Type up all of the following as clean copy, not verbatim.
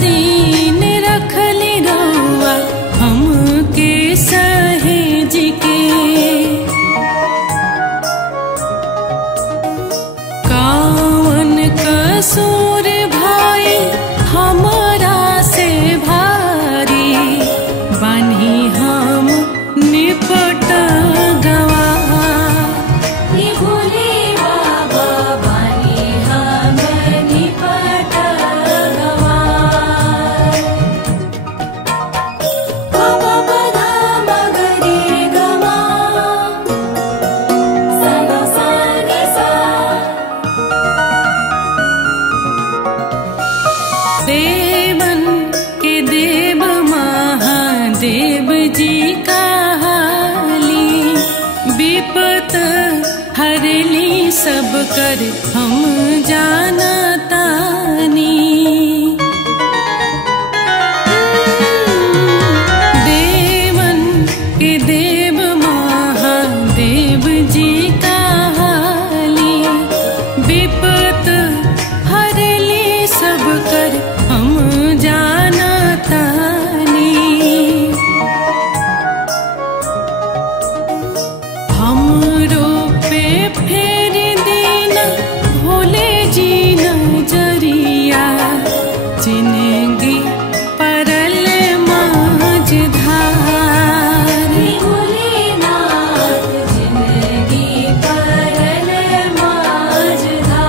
दिन रखली रउआ हमके सहेज के। कौन कसूर भाई हमरा से भारी, बानी हम निपट गवा। भोले बाबा बानी हम निपट गवा। बाबा बधा मगरे गवा सगा सागे सा। देवन के देव महादेव जी का हाली, विपत हरली सब कर हम जानतानी। देवन के देव महादेव जी का हाली, विपत हरली सब कर हम जानतानी। हमरो पे फेर दीना भोले जी नजरिया, जिंदगी परल माझधार। भोलेनाथ जिंदगी परल माझधार।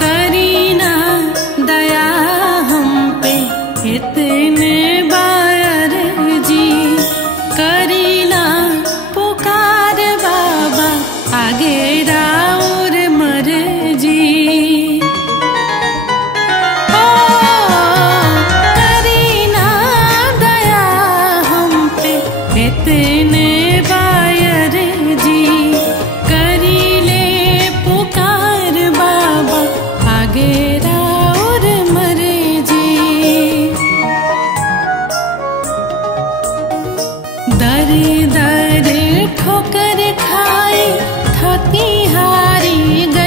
करीना दया हम पे इतने बार जी, करीना पुकार बाबा आगे राउर मर जी। ओ करीना दया हम पे इतने बार जी, करीले पुकार बाबा आगे राउर मरे जी। दर दर ठोकर खाई थकी हारी गई,